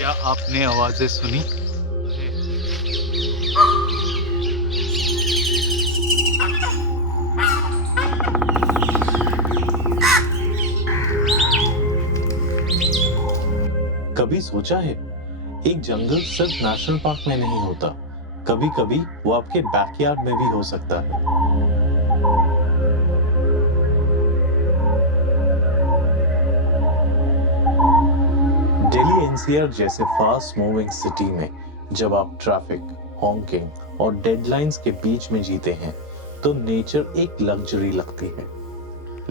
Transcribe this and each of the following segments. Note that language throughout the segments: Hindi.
क्या आपने आवाजें सुनी? अरे, कभी सोचा है एक जंगल सिर्फ नेशनल पार्क में नहीं होता, कभी कभी वो आपके बैकयार्ड में भी हो सकता है। दिल्ली एनसीआर जैसे फास्ट मूविंग सिटी में जब आप ट्रैफिक, हॉकिंग और डेडलाइंस के बीच में जीते हैं तो नेचर एक लग्जरी लगती है।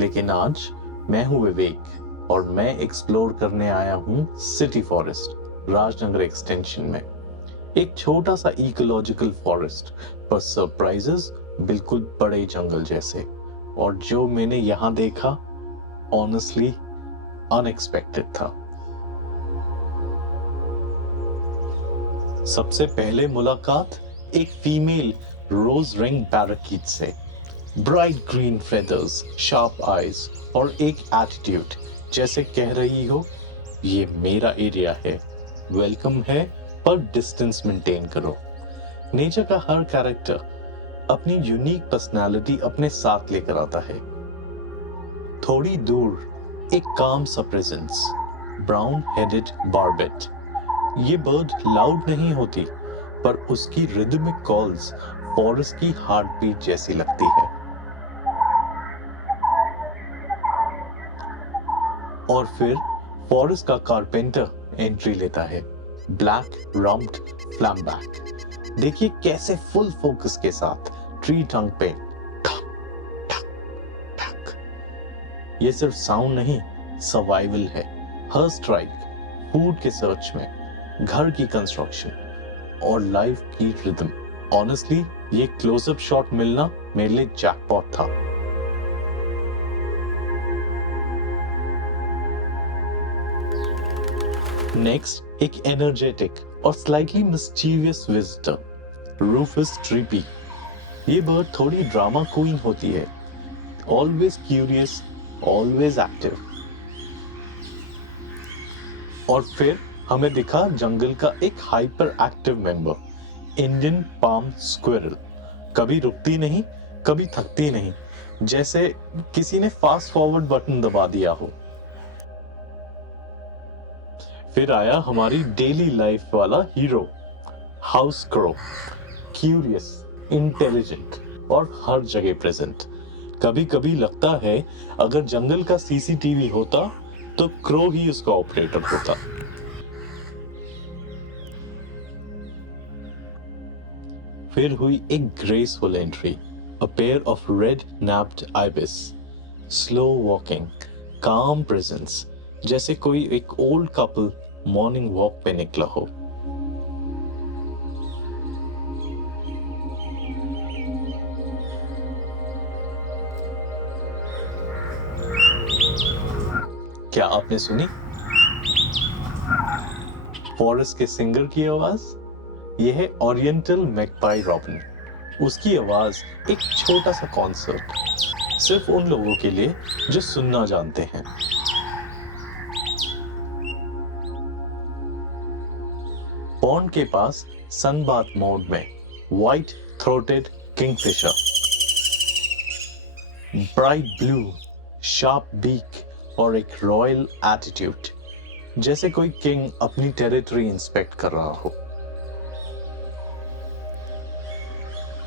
लेकिन आज मैं हूं विवेक और मैं एक्सप्लोर करने आया हूं सिटी फॉरेस्ट राजनगर एक्सटेंशन में। एक छोटा सा इकोलॉजिकल फॉरेस्ट पर सरप्राइजेस बिल्कुल बड़े जंगल जैसे। और जो मैंने यहां देखा ऑनेस्टली अनएक्सपेक्टेड था। सबसे पहले मुलाकात एक फीमेल रोज रिंग पैराकीट से। Bright green feathers, sharp eyes और एक एटीट्यूड जैसे कह रही हो ये मेरा एरिया है, वेलकम है पर डिस्टेंस मेंटेन करो। नेचर का हर कैरेक्टर अपनी यूनिक पर्सनालिटी अपने साथ लेकर आता है। थोड़ी दूर एक काम सा प्रेजेंस, ब्राउन हेडेड बार्बेट। ये बर्ड लाउड नहीं होती पर उसकी रिदमिक कॉल्स फॉरेस्ट की हार्ट बीट जैसी लगती है। और फिर फॉरेस्ट का कारपेंटर एंट्री लेता है, ब्लैक रम्प्ड फ्लैम्बैक। देखिए कैसे फुल फोकस के साथ ट्री ट्रंक पे ठक ठक ठक। ये सिर्फ साउंड नहीं, सर्वाइवल है। हर स्ट्राइक फूड के सर्च में, घर की कंस्ट्रक्शन और लाइफ की रिदम। ऑनेस्टली ये क्लोजअप शॉट मिलना मेरे लिए जैकपॉट था। नेक्स्ट एक एनर्जेटिक और slightly mischievous visitor, rufous treepie. ये बर्ड थोड़ी ड्रामा क्वीन होती है, ऑलवेज क्यूरियस, ऑलवेज एक्टिव। और फिर हमें दिखा जंगल का एक hyper active member, Indian palm squirrel. कभी रुकती नहीं, कभी थकती नहीं, जैसे किसी ने फास्ट फॉरवर्ड बटन दबा दिया हो। फिर आया हमारी डेली लाइफ वाला hero, house crow. Curious, intelligent और हर जगह प्रेजेंट। कभी कभी लगता है अगर जंगल का सीसीटीवी होता तो क्रो ही उसका ऑपरेटर होता। फिर हुई एक graceful entry, a pair of red naped ibis, slow walking, calm presence, जैसे कोई एक ओल्ड कपल मॉर्निंग वॉक पे निकला हो। क्या आपने सुनी फॉरेस्ट के सिंगर की आवाज? यह है ओरिएंटल मैगपाई रॉबिन। उसकी आवाज एक छोटा सा कॉन्सर्ट, सिर्फ उन लोगों के लिए जो सुनना जानते हैं। पॉन्ड के पास सनबाथ मोड में white throated kingfisher, bright blue, sharp beak और एक रॉयल एटीट्यूड, जैसे कोई किंग अपनी टेरिटरी इंस्पेक्ट कर रहा हो।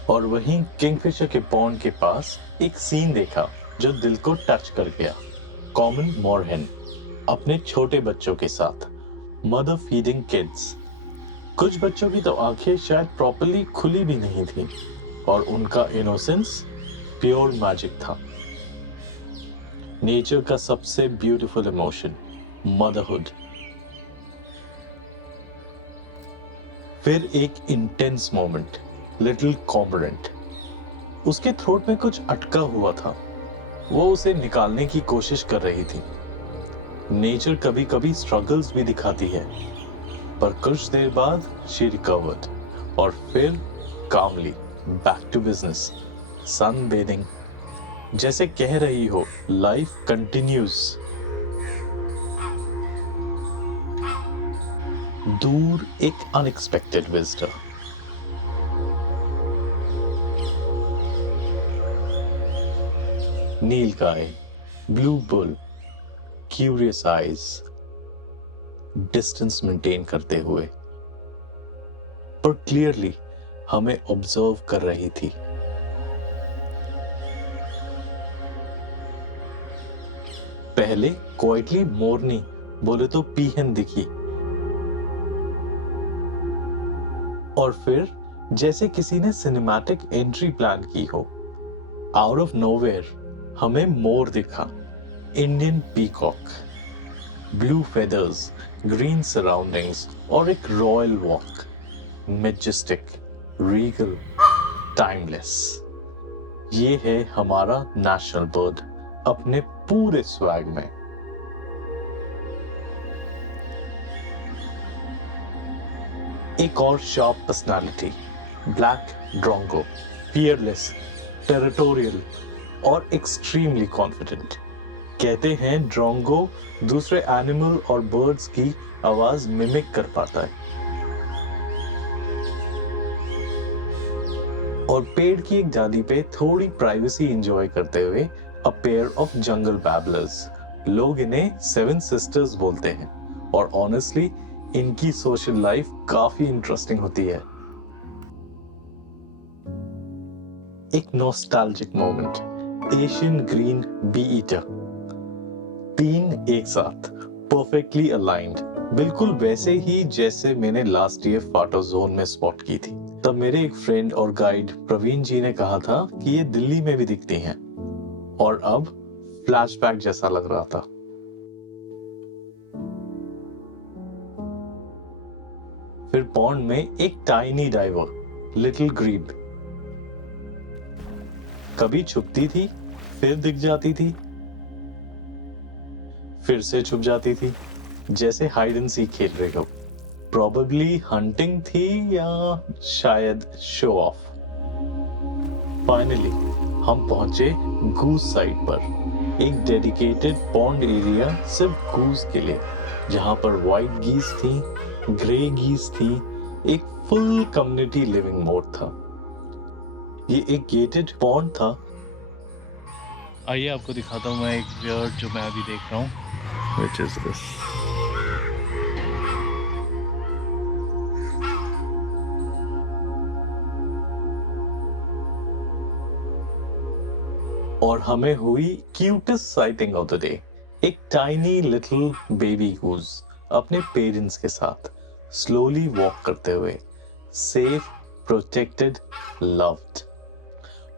और वहीं किंगफिशर के पॉन्ड के पास एक सीन देखा जो दिल को टच कर गया। कॉमन मोरहेन अपने छोटे बच्चों के साथ, मदर फीडिंग किड्स। कुछ बच्चों की तो आंखें शायद प्रॉपर्ली खुली भी नहीं थी और उनका इनोसेंस प्योर मैजिक था। नेचर का सबसे ब्यूटीफुल इमोशन, मदरहुड। फिर एक इंटेंस मोमेंट, लिटिल कॉम्बरेंट। उसके थ्रोट में कुछ अटका हुआ था, वो उसे निकालने की कोशिश कर रही थी। नेचर कभी कभी स्ट्रगल्स भी दिखाती है, पर कुछ देर बाद शी रिकवर्ड और फिर calmly back to business, sun bathing, जैसे कह रही हो लाइफ कंटिन्यूज। दूर एक unexpected visitor. Nilgai, blue bull, curious eyes, distance maintain करते हुए, पर क्लियरली हमें ऑब्जर्व कर रही थी। पहले क्वाइटली मोरनी, बोले तो पीहन दिखी, और फिर जैसे किसी ने सिनेमैटिक एंट्री प्लान की हो, आउट ऑफ नोवेयर हमें मोर दिखा, Indian peacock, blue feathers, green surroundings और एक royal walk, majestic, Regal, timeless. ये है हमारा नेशनल बर्ड अपने पूरे स्वैग में। एक और sharp personality, black drongo, fearless, territorial और एक्सट्रीमली कॉन्फिडेंट। कहते हैं ड्रोंगो दूसरे एनिमल और बर्ड्स की आवाज मिमिक कर पाता है। और पेड़ की एक डाली पे थोड़ी प्राइवेसी एंजॉय करते हुए अ पेयर ऑफ जंगल बैबलर्स। लोग इन्हें सेवन सिस्टर्स बोलते हैं और ऑनेस्टली इनकी सोशल लाइफ काफी इंटरेस्टिंग होती है। एक nostalgic moment, Asian green bee eater. 3 एक साथ, परफेक्टली अलाइंड, बिल्कुल वैसे ही जैसे मैंने लास्ट ईयर फाटो जोन में स्पॉट की थी। तब मेरे एक फ्रेंड और गाइड प्रवीण जी ने कहा था कि ये दिल्ली में भी दिखती हैं, और अब फ्लैशबैक जैसा लग रहा था। फिर पॉन्ड में एक टाइनी डाइवर, लिटिल ग्रीब, कभी छुपती थी, फिर दिख जाती थी, फिर से छुप जाती थी, जैसे हाइड एंड सीक खेल रही हो। प्रोबेबली हंटिंग थी या शायद शो ऑफ। फाइनली हम पहुंचे गूस साइड पर, एक डेडिकेटेड पॉन्ड एरिया सिर्फ गूस के लिए, जहां पर व्हाइट गीस थी, ग्रे गीस थी, एक फुल कम्युनिटी लिविंग मोड था। ये एक गेटेड पॉन्ड था। आइए आपको दिखाता हूँ मैं एक बर्ड जो मैं अभी देख रहा हूँ। Which is this? और हमें हुई cutest sighting of the day. एक टाइनी लिटिल बेबी गूज अपने पेरेंट्स के साथ स्लोली वॉक करते हुए, सेफ, प्रोटेक्टेड, लव्ड।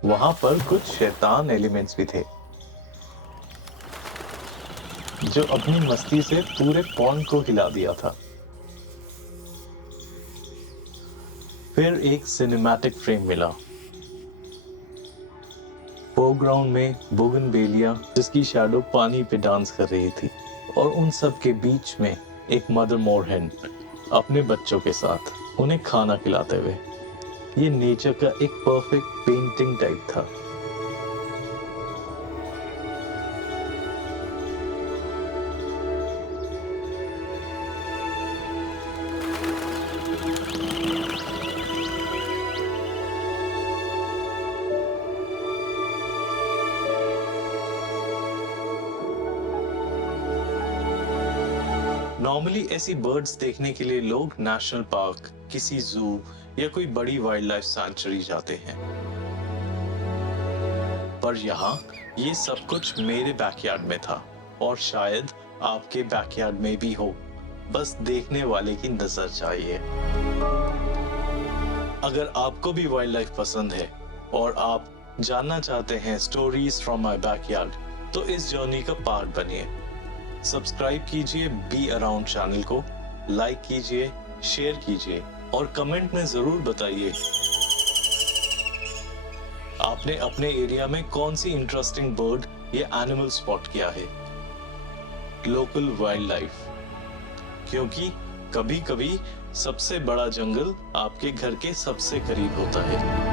वहां पर कुछ शैतान एलिमेंट्स भी थे जो अपनी मस्ती से पूरे पॉन्ड को हिला दिया था। फिर एक सिनेमैटिक फ्रेम मिला, फोरग्राउंड में बोगनवेलिया जिसकी शैडो पानी पे डांस कर रही थी, और उन सब के बीच में एक मदर मोरहेन अपने बच्चों के साथ उन्हें खाना खिलाते हुए। ये नेचर का एक परफेक्ट पेंटिंग टाइप था। नॉर्मली ऐसी बर्ड्स देखने के लिए लोग नेशनल पार्क, किसी जू या कोई बड़ी वाइल्ड लाइफ सैंक्चुरी जाते हैं, पर यहाँ ये सब कुछ मेरे बैकयार्ड में था, और शायद आपके बैकयार्ड में भी हो, बस देखने वाले की नजर चाहिए। अगर आपको भी वाइल्ड लाइफ पसंद है और आप जानना चाहते हैं स्टोरीज फ्रॉम माय बैकयार्ड, तो इस जर्नी का पार्ट बनिए। सब्सक्राइब कीजिए बी अराउंड चैनल को, लाइक कीजिए, शेयर कीजिए और कमेंट में जरूर बताइए आपने अपने एरिया में कौन सी इंटरेस्टिंग बर्ड या एनिमल स्पॉट किया है। लोकल वाइल्ड लाइफ, क्योंकि कभी कभी सबसे बड़ा जंगल आपके घर के सबसे करीब होता है।